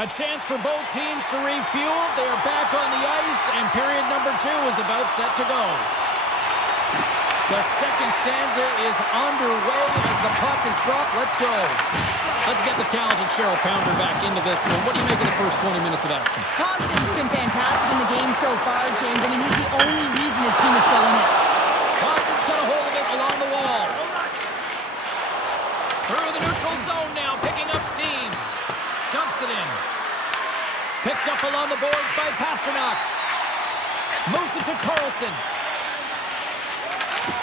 A chance for both teams to refuel. They are back on the ice, and period number 2 is about set to go. The second stanza is underway as the puck is dropped. Let's go. Let's get the talented Cheryl Pounder back into this one. What do you make of the first 20 minutes of action? Thompson's been fantastic in the game so far, James. I mean, he's the only reason his team is still in it. Boston's got a hold of it along the wall. Through the neutral zone now, picking up steam. Dumps it in. Picked up along the boards by Pasternak. Moves it to Carlson.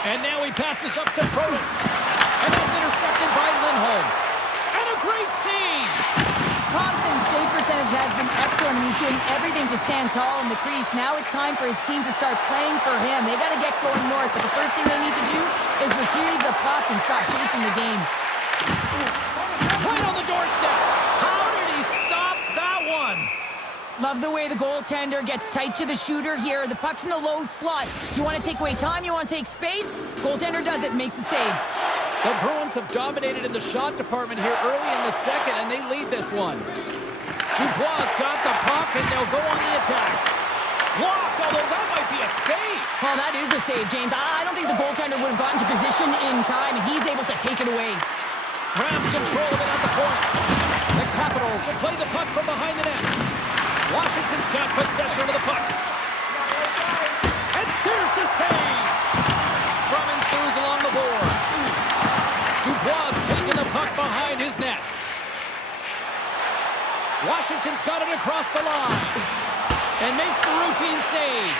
And now he passes up to Protas. And that's intercepted by Lindholm. And a great save! Thompson's save percentage has been excellent, and he's doing everything to stand tall in the crease. Now it's time for his team to start playing for him. They got to get going north, but the first thing they need to do is retrieve the puck and stop chasing the game. Right on the doorstep. How did he stop that one? Love the way the goaltender gets tight to the shooter here. The puck's in the low slot. You want to take away time? You want to take space? Goaltender does it, makes a save. The Bruins have dominated in the shot department here early in the second, and they lead this one. Dubois got the puck, and they'll go on the attack. Blocked, although that might be a save. Well, that is a save, James. I don't think the goaltender would have gotten to position in time, and he's able to take it away. Grabs control of it at the point. The Capitals will play the puck from behind the net. Washington's got possession of the puck. And there's the save. Scrum ensues along the boards. Dubois taking the puck behind his net. Washington's got it across the line. And makes the routine save.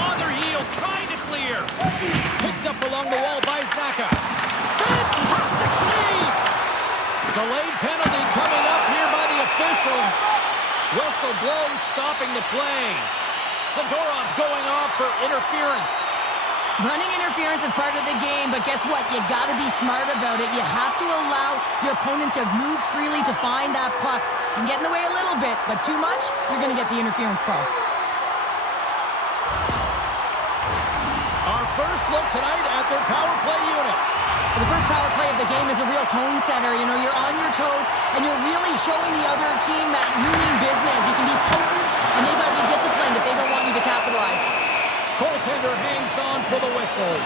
On their heels, trying to clear. Picked up along the wall by Zacha. Fantastic save! Delayed penalty coming up here by the official. Whistle blows, stopping the play. Zadorov's going off for interference. Running interference is part of the game, but guess what? You got to be smart about it. You have to allow your opponent to move freely to find that puck and get in the way a little bit, but too much, you're going to get the interference call. Our first look tonight at their power play unit. The first power play of the game is a real tone setter. You know, you're on your toes, and you're really showing the other team that you mean business. You can be potent, and they've got to be disciplined if they don't want you to capitalize. Goaltender hangs on for the whistle.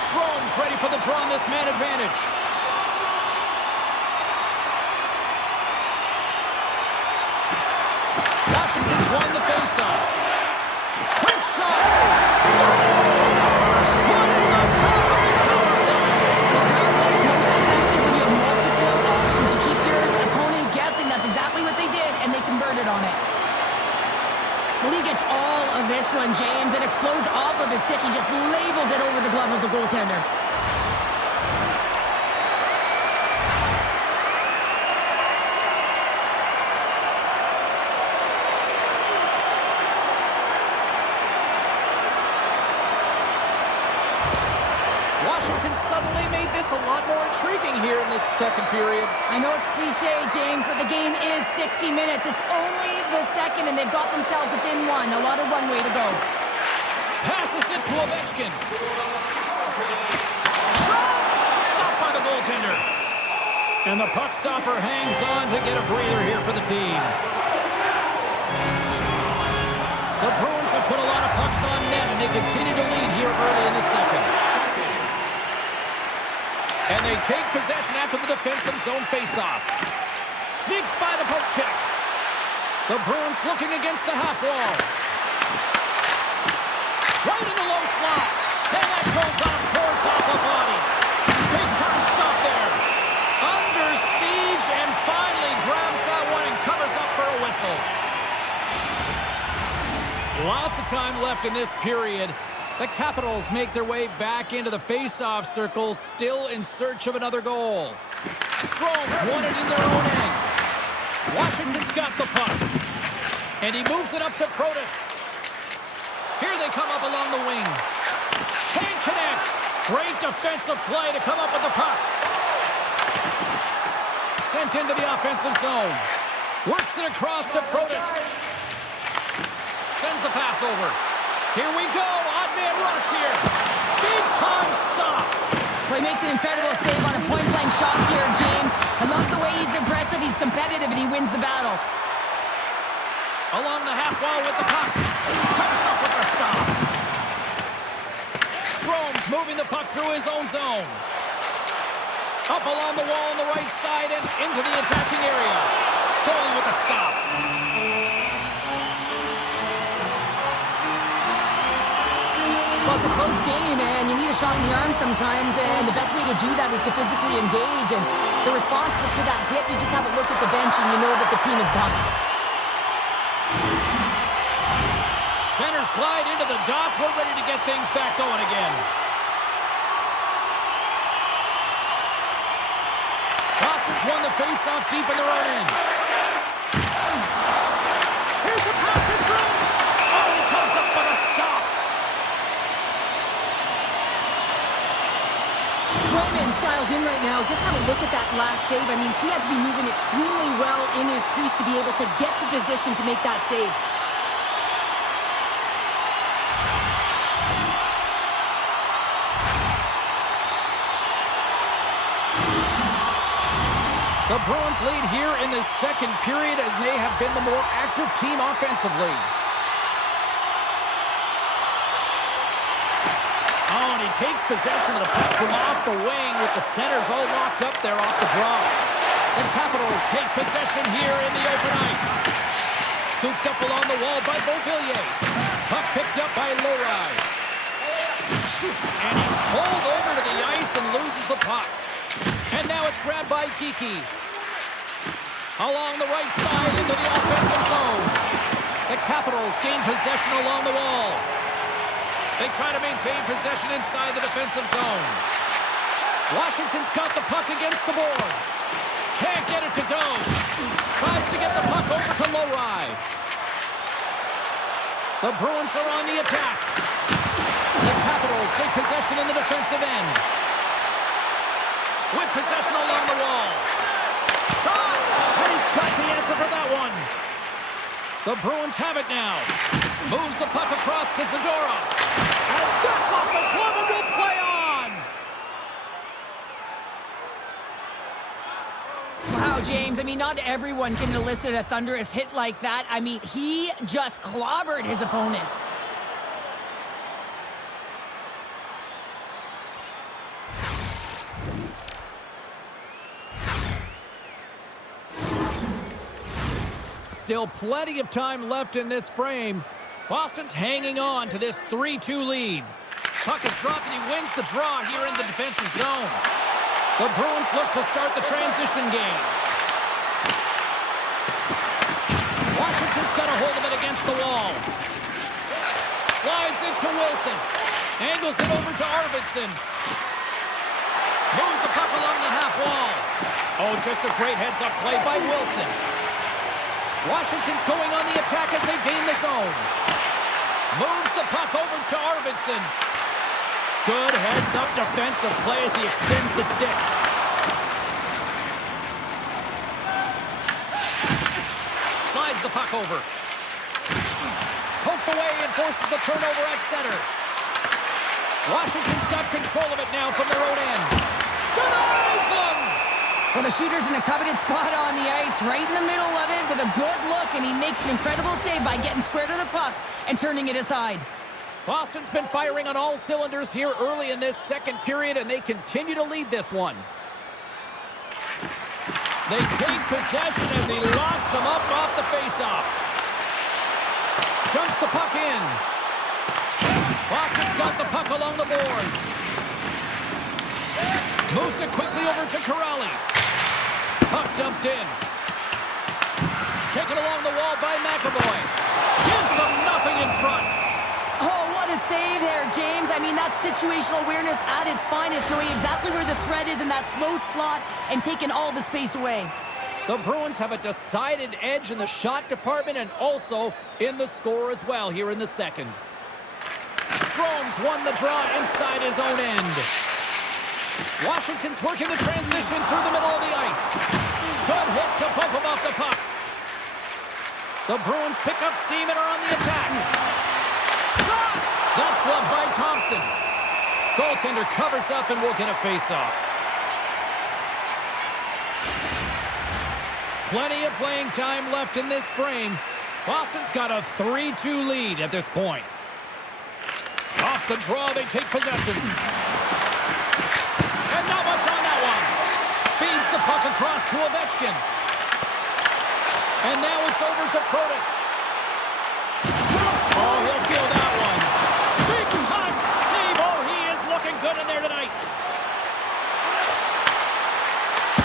Strome's ready for the draw on this man advantage. Washington's won the faceoff. Quick shot! Scores! Putting the power in power play! Well, power play is most effective when you have multiple options. You keep your opponent guessing. That's exactly what they did, and they converted on it. Well, he gets all of this one, James. It explodes off of his stick. He just labels it over the glove of the goaltender. Washington suddenly made this a lot more intriguing here in this second period. I know it's cliche, James, but the game is 60 minutes. It's only the second, and they've got themselves within one. A lot of runway to go. Passes it to Ovechkin. Shot! Stopped by the goaltender. And the puck stopper hangs on to get a breather here for the team. The Bruins have put a lot of pucks on net, and they continue to lead here early in the second. And they take possession after the defensive zone faceoff. Sneaks by the poke check. The Bruins looking against the half wall. Right in the low slot. And that goes off course off the body. Big time stop there. Under siege and finally grabs that one and covers up for a whistle. Lots of time left in this period. The Capitals make their way back into the face-off circle, still in search of another goal. Strome's won it in their own end. Washington's got the puck. And he moves it up to Protas. Here they come up along the wing. Can't connect. Great defensive play to come up with the puck. Sent into the offensive zone. Works it across to Protas. Sends the pass over. Here we go. Odd man rush here. Big time stop. Well, he makes an incredible save on a point-blank competitive, and he wins the battle. Along the half wall with the puck. Comes up with a stop. Strome's moving the puck through his own zone. Up along the wall on the right side and into the attacking area. Goalie with a stop. Well, it's a close game, and you need a shot in the arm sometimes, and the best way to do that is to physically engage. And the response to that hit, you just have a look at the bench, and you know that the team is bumped. Centers glide into the dots. We're ready to get things back going again. Boston's won the face-off deep in their own end. Here's a pass in front. Oh, he comes up with a stop. Swayman's dialed in right now. Just have a look at that last save. I mean, he had to be moving extremely well in his crease to be able to get to position to make that save. The Bruins lead here in the second period, and they have been the more active team offensively. Oh, and he takes possession of the puck from off the wing with the centers all locked up there off the draw. The Capitals take possession here in the open ice. Scooped up along the wall by Beauvillier. Puck picked up by Lohrei. And he's pulled over to the ice and loses the puck. And now it's grabbed by Geekie. Along the right side into the offensive zone. The Capitals gain possession along the wall. They try to maintain possession inside the defensive zone. Washington's got the puck against the boards. Can't get it to go. Tries to get the puck over to Lohrei. The Bruins are on the attack. The Capitals take possession in the defensive end. With possession along the wall. Shot! And he's got the answer for that one. The Bruins have it now. Moves the puck across to Zadora. And that's off the glove and will play on! Wow, James, I mean, not everyone can elicit a thunderous hit like that. I mean, he just clobbered his opponent. Still plenty of time left in this frame. Boston's hanging on to this 3-2 lead. Puck is dropped and he wins the draw here in the defensive zone. The Bruins look to start the transition game. Washington's got a hold of it against the wall. Slides it to Wilson. Angles it over to Arvidsson. Moves the puck along the half wall. Oh, just a great heads-up play by Wilson. Washington's going on the attack as they gain the zone. Moves the puck over to Arvidsson. Good heads-up defensive play as he extends the stick. Slides the puck over. Poked away and forces the turnover at center. Washington's got control of it now from their own end. Denies him! Well, the shooter's in a coveted spot on the ice, right in the middle of it with a good look, and he makes an incredible save by getting square to the puck and turning it aside. Boston's been firing on all cylinders here early in this second period, and they continue to lead this one. They take possession as he locks him up off the faceoff. Dumps the puck in. Boston's got the puck along the boards. Moves it quickly over to Corrali. Puck dumped in. Taken along the wall by McAvoy. Gives them nothing in front. Oh, what a save there, James. I mean, that's situational awareness at its finest, knowing exactly where the threat is in that slow slot and taking all the space away. The Bruins have a decided edge in the shot department and also in the score as well here in the second. Strome's won the draw inside his own end. Washington's working the transition through the middle of the ice. Good hit to bump him off the puck. The Bruins pick up steam and are on the attack. Shot! That's gloved by Thompson. Goaltender covers up and will get a face-off. Plenty of playing time left in this frame. Boston's got a 3-2 lead at this point. Off the draw, they take possession. And not much on that one. Feeds the puck across to Ovechkin. And now it's over to Protas. Oh, he'll feel that one. Big time save. Oh, he is looking good in there tonight.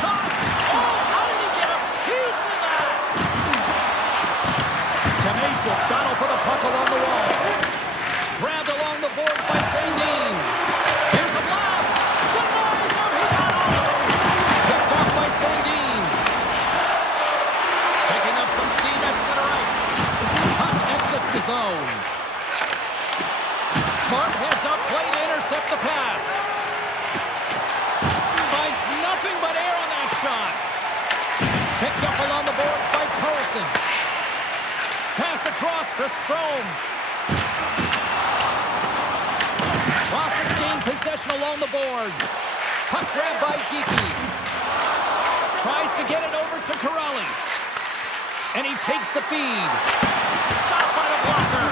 Shot. Oh, how did he get a piece of that? Tenacious battle for the puck along the wall. Grabbed along the board by Sandin. Here's a blast. Denies him. He got all of it. Picked off by Sandin. Picking up some steam at center ice. Puck exits the zone. Smart heads up play to intercept the pass. Finds nothing but air on that shot. Picked up along the boards by Carlson. Pass across to Strome. Boston's gained possession along the boards. Puck grabbed by Geekie. Tries to get it over to Corrali. And he takes the feed. Stopped by the blocker.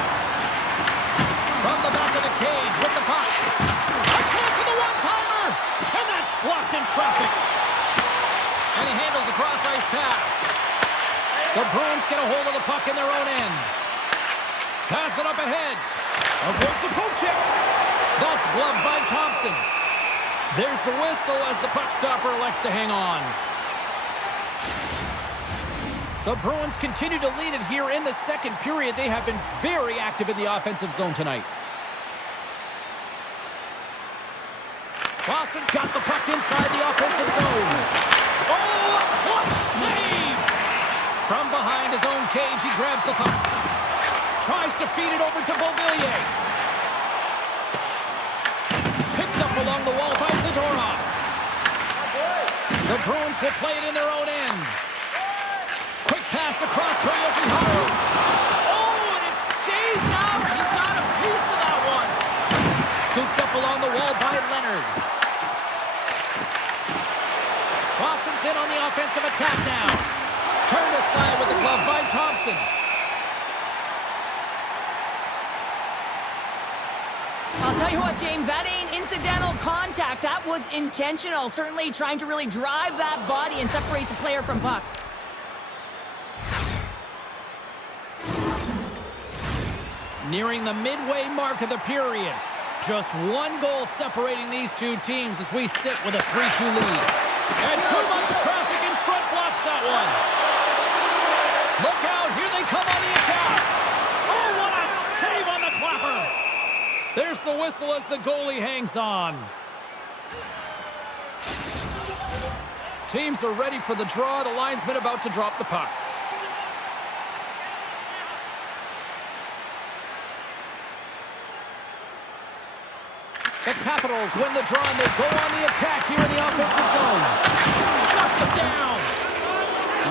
From the back of the cage with the puck. A chance for the one-timer. And that's blocked in traffic. And he handles a cross-ice pass. The Bruins get a hold of the puck in their own end. Pass it up ahead. Avoids the poke check. That's gloved by Thompson. There's the whistle as the puck stopper elects to hang on. The Bruins continue to lead it here in the second period. They have been very active in the offensive zone tonight. Boston's got the puck inside the offensive zone. Oh, a clutch save! From behind his own cage, he grabs the puck. Tries to feed it over to Beauvillier. Picked up along the wall by Zadorov. The Bruins will play it in their own end. Quick pass across to Yokiharu. Oh, and it stays out. He got a piece of that one. Scooped up along the wall by Leonard. Boston's in on the offensive attack now. Turned aside with the glove by Thompson. I'll tell you what, James, that ain't incidental contact. That was intentional. Certainly trying to really drive that body and separate the player from puck. Nearing the midway mark of the period. Just one goal separating these two teams as we sit with a 3-2 lead. And too much traffic in front blocks that one. Look out, here they come on the attack. Oh, what a save on the clapper. There's the whistle as the goalie hangs on. Teams are ready for the draw. The linesman about to drop the puck. The Capitals win the draw and they go on the attack here in the offensive zone. Shuts him down.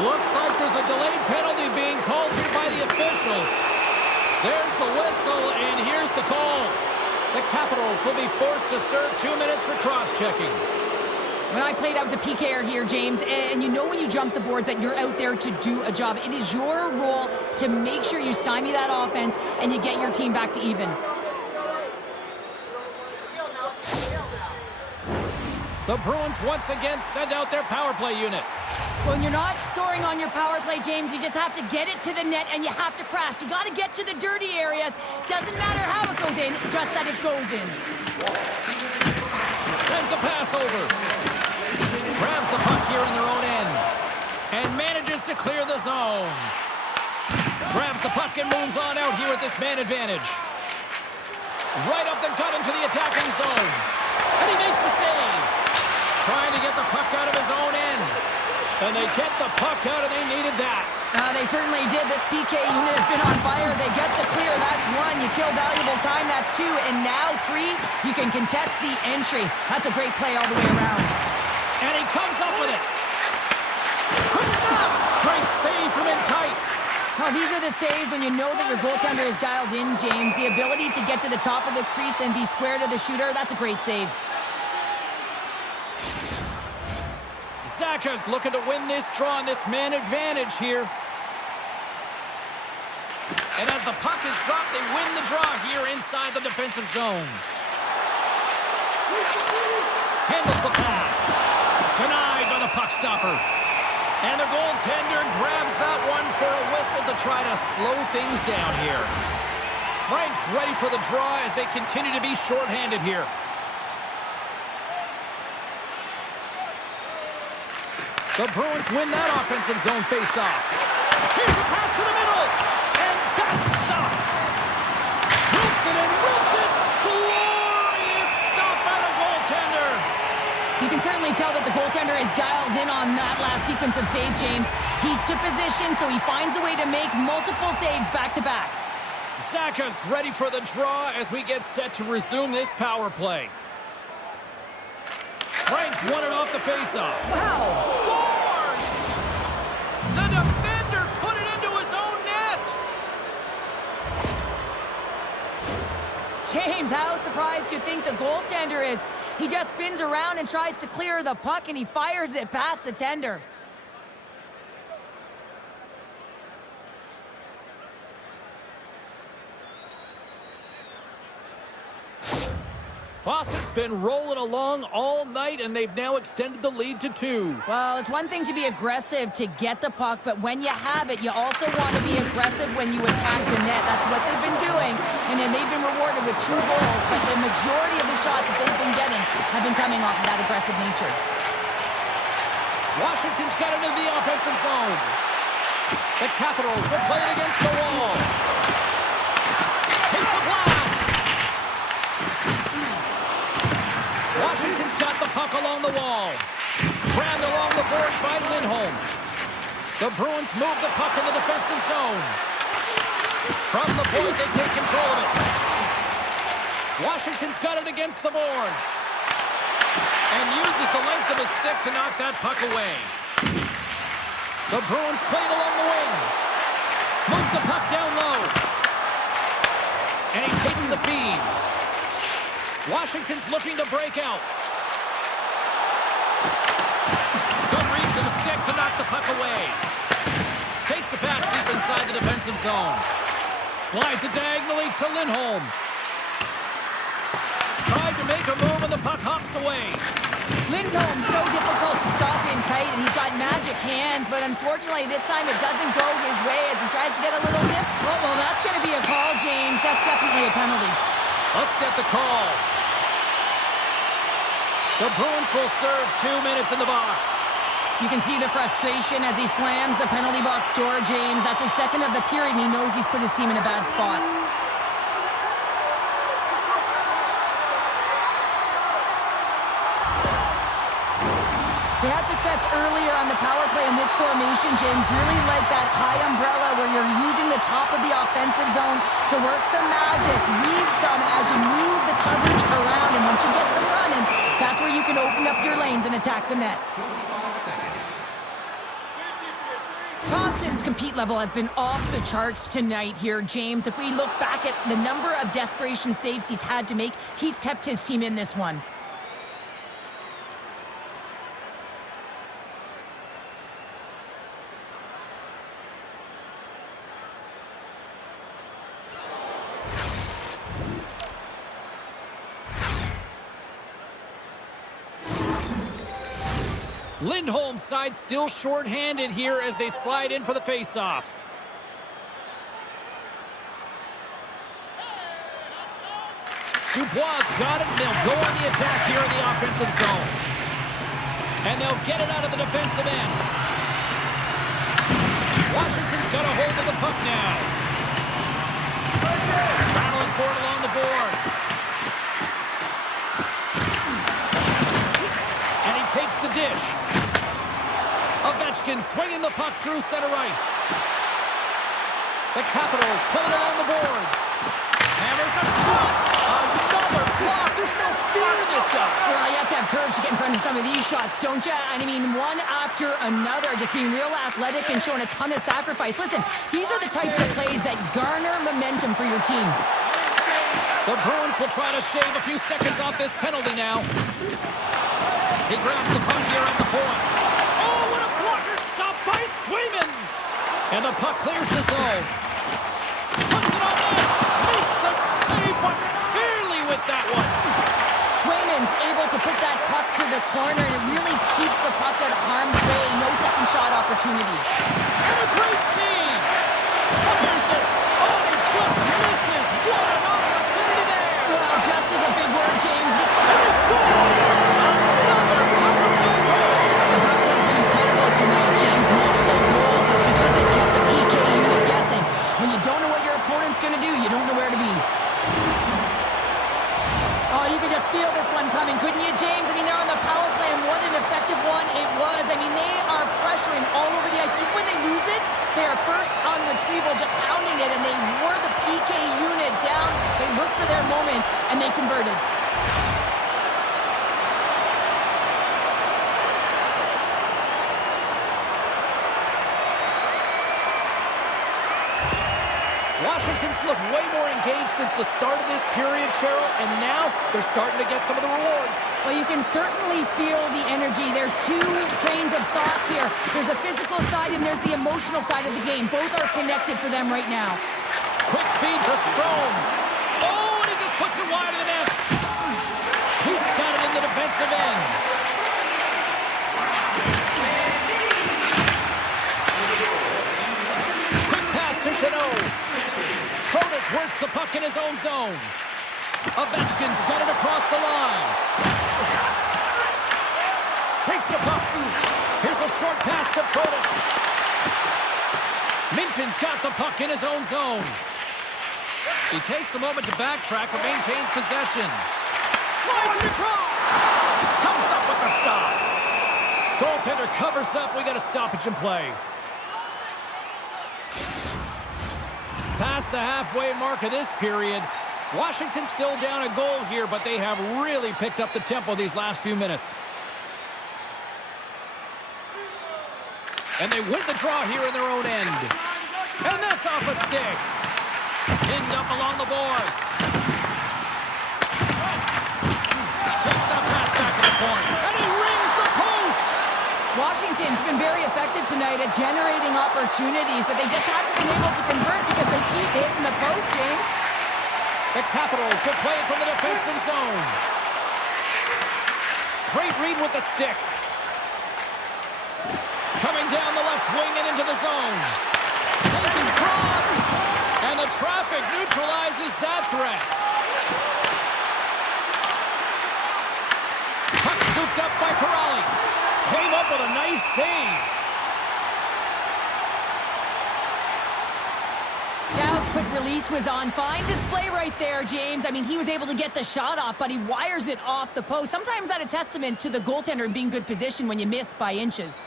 Looks like there's a delayed penalty being called here by the officials. There's the whistle and here's the call. The Capitals will be forced to serve 2 minutes for cross-checking. When I played, I was a PKer here, James, and you know when you jump the boards that you're out there to do a job. It is your role to make sure you stymie that offense and you get your team back to even. The Bruins once again send out their power play unit. When you're not scoring on your power play, James, you just have to get it to the net and you have to crash. You got to get to the dirty areas. Doesn't matter how it goes in, just that it goes in. Sends a pass over. Grabs the puck here in their own end. And manages to clear the zone. Grabs the puck and moves on out here at this man advantage. Right up the gut into the attacking zone. And he makes the save. Trying to get the puck out of his own end. And they get the puck out, and they needed that. They certainly did. This PK unit has been on fire. They get the clear. That's one. You kill valuable time. That's two. And now three, you can contest the entry. That's a great play all the way around. And he comes up with it. Quick stop. Great save from in tight. Oh, these are the saves when you know that your goaltender is dialed in, James. The ability to get to the top of the crease and be square to the shooter, that's a great save. Saka's looking to win this draw on this man advantage here. And as the puck is dropped, they win the draw here inside the defensive zone. Handles the pass. Denied by the puck stopper. And the goaltender grabs that one for a whistle to try to slow things down here. Frank's ready for the draw as they continue to be shorthanded here. The Bruins win that offensive zone faceoff. Here's a pass to the middle. And that's stopped. Wilson and Wilson. Glorious stop by the goaltender. You can certainly tell that the goaltender is dialed in on that last sequence of saves, James. He's to position, so he finds a way to make multiple saves back-to-back. Saka's ready for the draw as we get set to resume this power play. Frank's won it off the faceoff. Wow! Scores! The defender put it into his own net. James, how surprised do you think the goaltender is? He just spins around and tries to clear the puck, and he fires it past the tender. Boston's been rolling along all night, and they've now extended the lead to 2. Well, it's one thing to be aggressive to get the puck, but when you have it, you also want to be aggressive when you attack the net. That's what they've been doing, and then they've been rewarded with 2 goals, but the majority of the shots that they've been getting have been coming off of that aggressive nature. Washington's got into the offensive zone. The Capitals are playing against the wall. Takes a blast. Washington's got the puck along the wall. Grabbed along the boards by Lindholm. The Bruins move the puck in the defensive zone. From the point, they take control of it. Washington's got it against the boards. And uses the length of the stick to knock that puck away. The Bruins play it along the wing. Moves the puck down low. And he takes the feed. Washington's looking to break out. Good reach of the stick to knock the puck away. Takes the pass deep inside the defensive zone. Slides it diagonally to Lindholm. Tried to make a move and the puck hops away. Lindholm, so difficult to stop in tight, and he's got magic hands, but unfortunately this time it doesn't go his way as he tries to get a little nip. Oh, well, that's going to be a call, James. That's definitely a penalty. Let's get the call. The Bruins will serve 2 minutes in the box. You can see the frustration as he slams the penalty box door, James. That's his second of the period, and he knows he's put his team in a bad spot. They had success earlier on the power play in this formation, James. Really like that high umbrella where you're using the top of the offensive zone to work some magic, weave some as you move the coverage around. And once you get them running, that's where you can open up your lanes and attack the net. Thompson's compete level has been off the charts tonight here, James. If we look back at the number of desperation saves he's had to make, he's kept his team in this one. Lindholm's side still short-handed here as they slide in for the face-off. Dubois got it, and they'll go on the attack here in the offensive zone. And they'll get it out of the defensive end. Washington's got a hold of the puck now. Battling for it along the boards. And he takes the dish. Ovechkin swinging the puck through center ice. The Capitals play it along the boards. Hammers a shot. Another block. There's no fear in this guy. Well, you have to have courage to get in front of some of these shots, don't you? And I mean, one after another, just being real athletic and showing a ton of sacrifice. Listen, these are the types of plays that garner momentum for your team. The Bruins will try to shave a few seconds off this penalty now. He grabs the puck here at the point. And the puck clears the zone. Puts it on net. Makes the save, but barely with that one. Swayman's able to put that puck to the corner, and it really keeps the puck out of harm's way. No second shot opportunity. And a great save. Fires it. Oh, he just misses. What an opportunity there. Well, just is a big word, James. And he scores. Another power play goal. The power play's been incredible tonight, James. Multiple goals. It's because they've kept the PK unit guessing. When you don't know what your opponent's going to do, you don't know where to be. Oh, you could just feel this one coming, couldn't you, James? I mean, they're on the power play, and what an effective one it was. I mean, they are pressuring all over the ice. Even when they lose it, they are first on retrieval, just hounding it, and they wore the PK unit down. They looked for their moment, and they converted. Washington's looked way more engaged since the start of this period, Cheryl, and now they're starting to get some of the rewards. Well, you can certainly feel the energy. There's two trains of thought here. There's the physical side and there's the emotional side of the game. Both are connected for them right now. Quick feed to Strome. Oh, and he just puts it wide of the net. Pete's got it in the defensive end. Quick pass to Chanot. Protas works the puck in his own zone. Ovechkin's got it across the line. Takes the puck. Here's a short pass to Protas. Minton's got the puck in his own zone. He takes a moment to backtrack but maintains possession. Slides it across. Comes up with the stop. Goaltender covers up. We got a stoppage in play. Past the halfway mark of this period, Washington's still down a goal here, but they have really picked up the tempo these last few minutes. And they win the draw here in their own end. And that's off a stick. Pinned up along the boards. Takes that pass back to the point. And he rings the post. Washington's been very effective tonight at generating opportunities, but they just haven't been able to convert because they keep hitting the post, James. The Capitals will play from the defensive zone. Great read with the stick. Coming down the left wing and into the zone. Sends it across. And the traffic neutralizes that threat. Puck scooped up by Corrali. Came up with a nice save. Dow's quick release was on. Fine display right there, James. I mean, he was able to get the shot off, but he wires it off the post. Sometimes that's a testament to the goaltender being in good position when you miss by inches.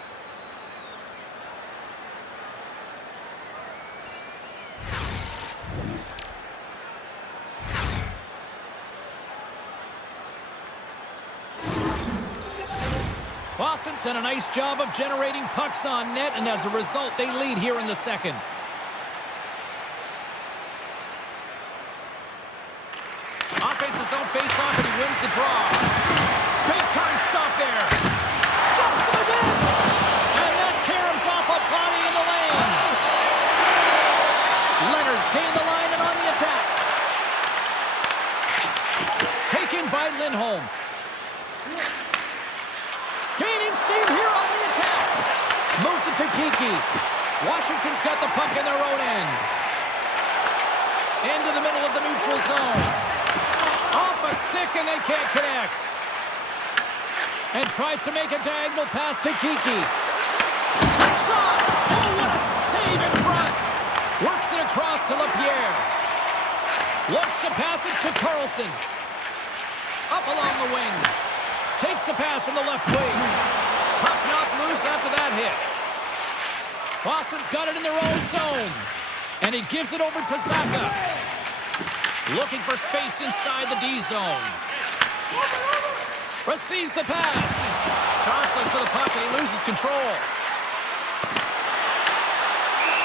Boston's done a nice job of generating pucks on net, and as a result, they lead here in the second. Offense's own face-off, and he wins the draw. Big-time stop there. Stuffs him again. And that caroms off a body in the lane. Leonard's gained the line and on the attack. Taken by Lindholm. Gaining steam here on the attack. Moves it to Kiki. Washington's got the puck in their own end. Into the middle of the neutral zone. Off a stick and they can't connect. And tries to make a diagonal pass to Kiki. Quick shot. Oh, what a save in front. Works it across to LaPierre. Looks to pass it to Carlson. Up along the wing. Takes the pass from the left wing. Puck knocked loose after that hit. Boston's got it in their own zone. And he gives it over to Zacha. Looking for space inside the D zone. Receives the pass. Jostling for the puck and he loses control.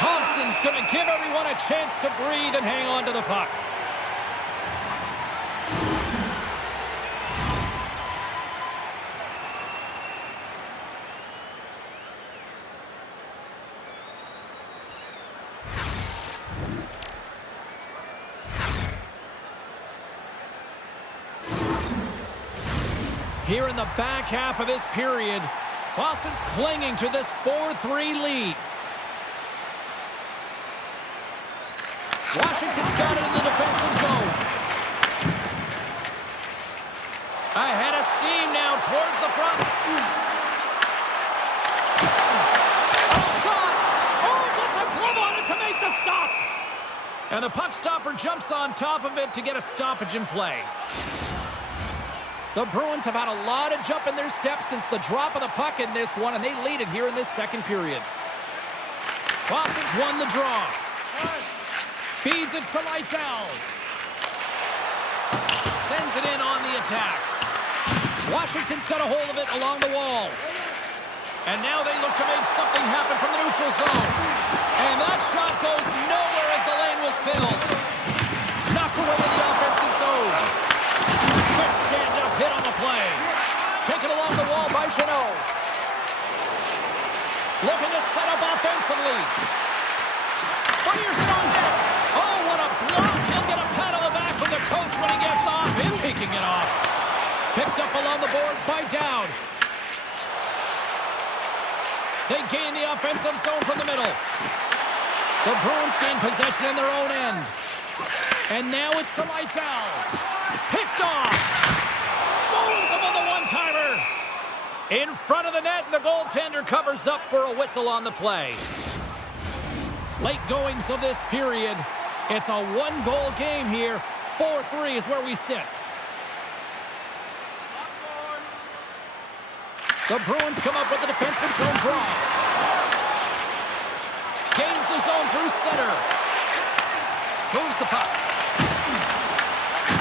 Thompson's going to give everyone a chance to breathe and hang on to the puck. Here in the back half of this period, Boston's clinging to this 4-3 lead. Washington's got it in the defensive zone. Ahead of steam now towards the front. A shot! Oh, gets a glove on it to make the stop. And the puck stopper jumps on top of it to get a stoppage in play. The Bruins have had a lot of jump in their steps since the drop of the puck in this one, and they lead it here in this second period. Boston's won the draw. Feeds it to Lysell. Sends it in on the attack. Washington's got a hold of it along the wall. And now they look to make something happen from the neutral zone. And that shot goes nowhere as the lane was filled. Knocked away in the offensive zone. Quick stand-up hit on the play. Taken along the wall by Jeannot. Looking to set up offensively. Fires it on net. Oh, what a block. He'll get a pat on the back from the coach when he gets off. Him picking it off. Picked up along the boards by Dowd. They gain the offensive zone from the middle. The Bruins gain possession in their own end. And now it's to Lysell. Picked off. Stolen some on the one-timer. In front of the net, and the goaltender covers up for a whistle on the play. Late goings of this period. It's a one-goal game here. 4-3 is where we sit. The Bruins come up with a defensive zone draw. Gains the zone through center. Moves the puck.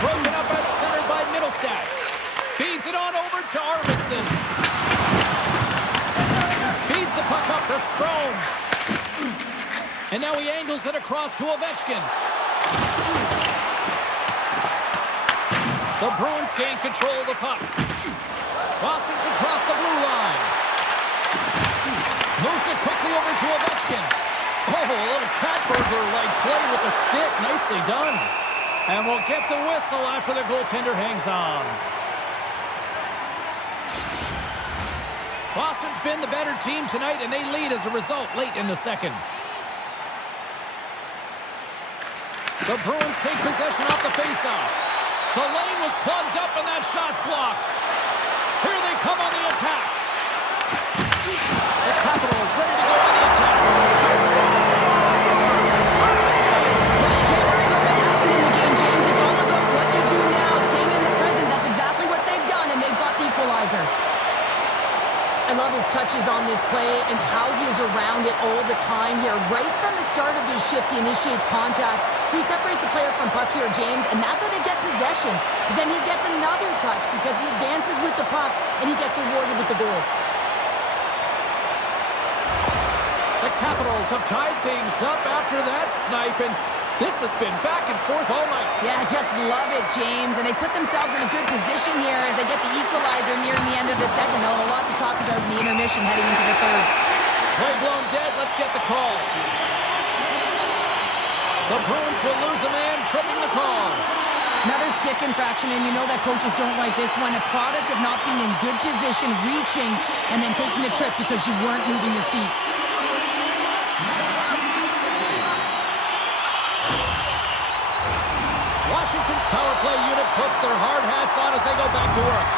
Broken up at center by Middlestat. Feeds it on over to Arvidsson. Feeds the puck up to Strome. And now he angles it across to Ovechkin. The Bruins gain control of the puck. Boston's across the blue line. Moves it quickly over to Ovechkin. Oh, a little cat burglar-like play with the stick. Nicely done. And we'll get the whistle after the goaltender hangs on. Boston's been the better team tonight, and they lead as a result late in the second. The Bruins take possession off the faceoff. The lane was plugged up, and that shot's blocked. Here they come on the attack. The Capitals ready to go on the attack. Well, you can't worry about what happened in the game, James. It's all about what you do now, staying in the present. That's exactly what they've done, and they've got the equalizer. I love his touches on this play and how he is around it all the time here. Right from the start of his shift, he initiates contact. He separates a player from puck here, James, and that's how they get possession. But then he gets another touch because he advances with the puck, and he gets rewarded with the goal. The Capitals have tied things up after that snipe, and this has been back and forth all night. Yeah, just love it, James. And they put themselves in a good position here as they get the equalizer nearing the end of the second. They'll have a lot to talk about in the intermission heading into the third. Play blown dead. Let's get the call. The Bruins will lose a man, tripping the call. Another stick infraction, and you know that coaches don't like this one. A product of not being in good position, reaching, and then taking the trip because you weren't moving your feet. Washington's power play unit puts their hard hats on as they go back to work.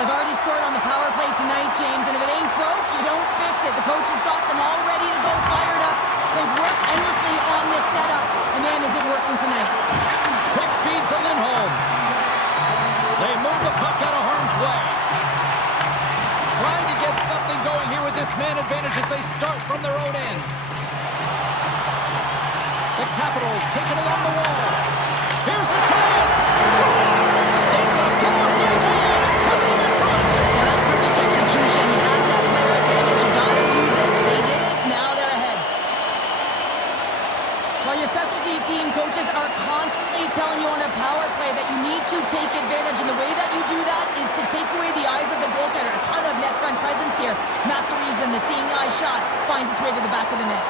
They've already scored on the power play tonight, James, and if it ain't broke, you don't fix it. The coach has got them all ready to go, fired up. They've worked endlessly on this setup, and man, is it working tonight. Quick feed to Lindholm. They move the puck out of harm's way. Trying to get something going here with this man advantage as they start from their own end. The Capitals take it along the wall. Here's a chance. Scores! Sets up power play goal. Puts them in front. Well, that's perfect execution. You have that player advantage. You gotta use it. They did it. Now they're ahead. While your specialty team coaches are constantly telling you on a power play that you need to take advantage, and the way that you do that is to take away the eyes of the goaltender. A ton of net front presence here. And that's the reason the seeing eye shot finds its way to the back of the net.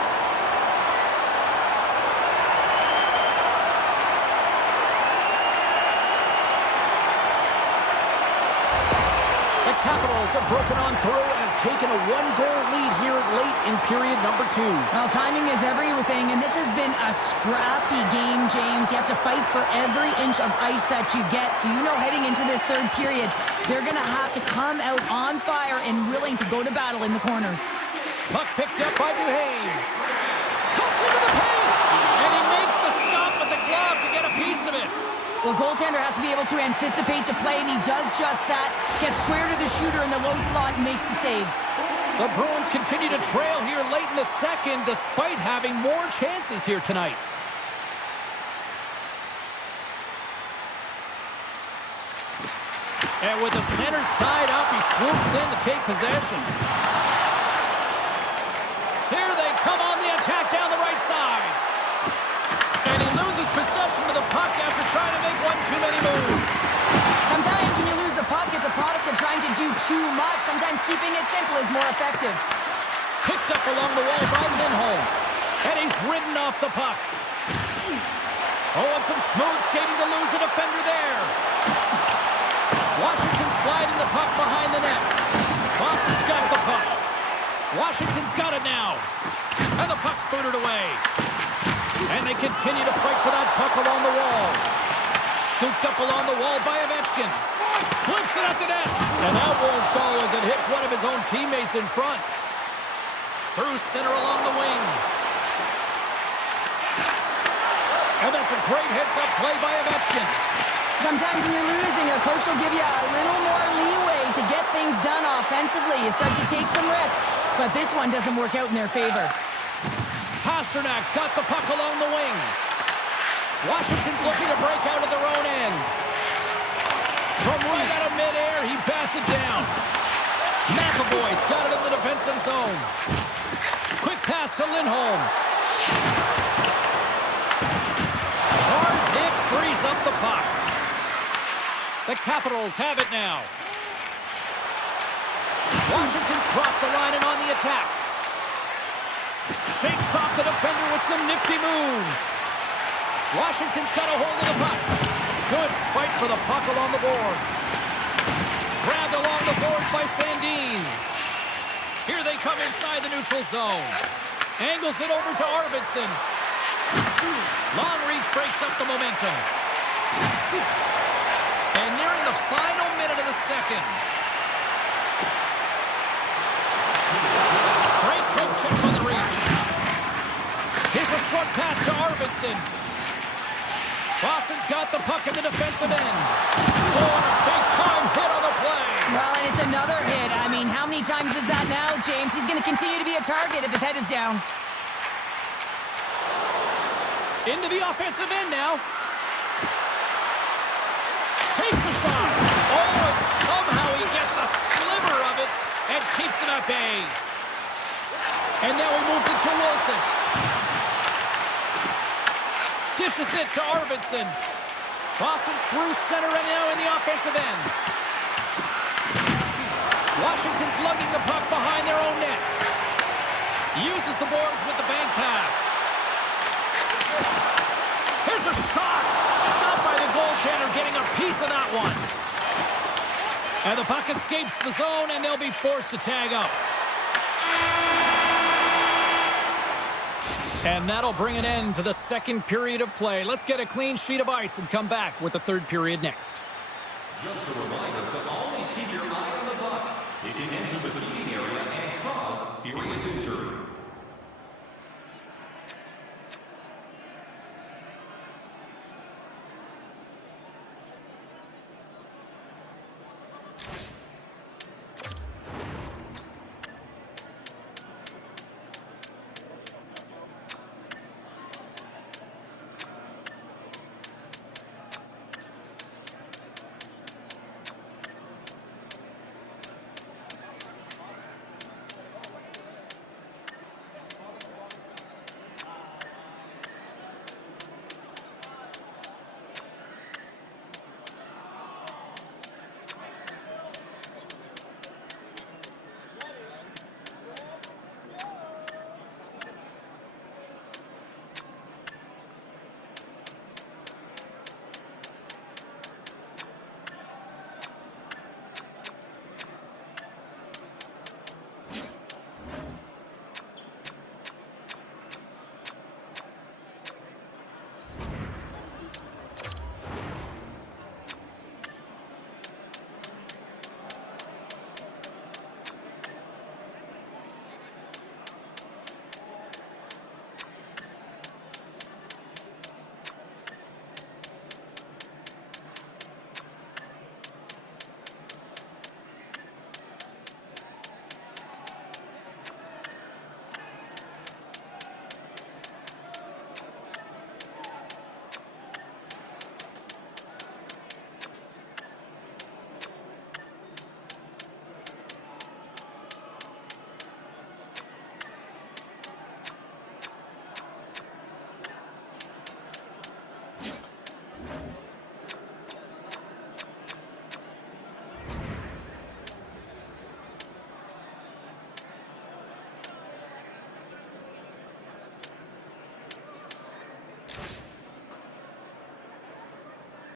Capitals have broken on through and have taken a one-goal lead here late in period number 2. Well, timing is everything, and this has been a scrappy game, James. You have to fight for every inch of ice that you get, so you know heading into this third period, they're going to have to come out on fire and willing to go to battle in the corners. Puck picked up by Duhane. Cuts into the paint, and he makes the stop with the glove to get a piece of it. Well, goaltender has to be able to anticipate the play, and he does just that. Gets square to the shooter in the low slot and makes the save. The Bruins continue to trail here late in the second, despite having more chances here tonight. And with the centers tied up, he swoops in to take possession. Here they come on the attack down the right side. And he loses possession of the puck after trying to make one too many moves. Sometimes when you lose the puck, it's a product of trying to do too much. Sometimes keeping it simple is more effective. Picked up along the wall by Lindholm. And he's ridden off the puck. Oh, and some smooth skating to lose a defender there. Washington sliding the puck behind the net. Boston's got the puck. Washington's got it now. And the puck's booted away. And they continue to fight for that puck along the wall. Scooped up along the wall by Ovechkin. Flips it at the net. And that won't go as it hits one of his own teammates in front. Through center along the wing. And that's a great heads-up play by Ovechkin. Sometimes when you're losing, a coach will give you a little more leeway to get things done offensively. You start to take some risks, but this one doesn't work out in their favor. Pasternak's got the puck along the wing. Washington's looking to break out of their own end. From right out of midair, he bats it down. McAvoy's got it in the defensive zone. Quick pass to Lindholm. Hard hit frees up the puck. The Capitals have it now. Washington's crossed the line and on the attack. Shakes off the defender with some nifty moves. Washington's got a hold of the puck. Good fight for the puck along the boards. Grabbed along the boards by Sandin. Here they come inside the neutral zone. Angles it over to Arvidsson. Long reach breaks up the momentum. And nearing the final minute of the second. Great poke check on the reach. Here's a short pass to Arvidsson. Boston's got the puck in the defensive end. Oh, and a big-time hit on the play. Well, and it's another hit. I mean, how many times is that now, James? He's going to continue to be a target if his head is down. Into the offensive end now. Takes a shot. Oh, and somehow he gets a sliver of it and keeps it at bay. And now he moves it to Wilson. Dishes it to Arvidsson. Boston's through center and now in the offensive end. Washington's lugging the puck behind their own net. Uses the boards with the bank pass. Here's a shot. Stopped by the goaltender, getting a piece of that one. And the puck escapes the zone, and they'll be forced to tag up. And that'll bring an end to the second period of play. Let's get a clean sheet of ice and come back with the third period next. Just a reminder to all